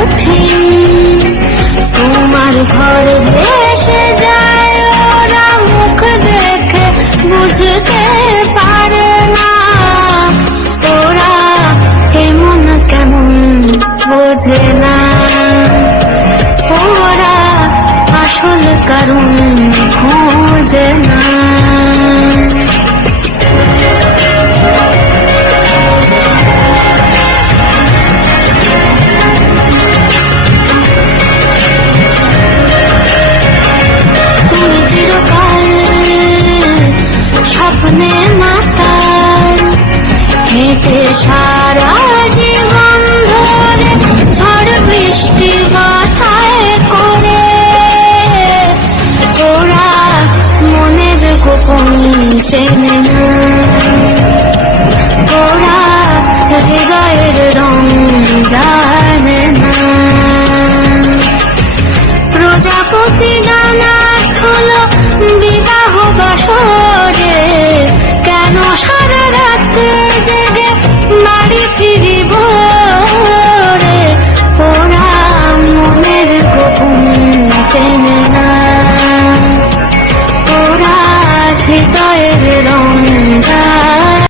কঠিন। তোমার ঘর ভেসে যায় ওরা, মুখ দেখে বুঝতে পারে না। ওরা এমন কেমন বোঝে না, ওরা আসল কারণ খোঁজে না। তুমি চিরকাল স্বপ্নে মাতাল, হেঁটে সারা জীবন ধরে ঝড় বৃষ্টি মাথায় করে। ওরা মনের গোপন চেনে না, ওরা হৃদয়ের রং যা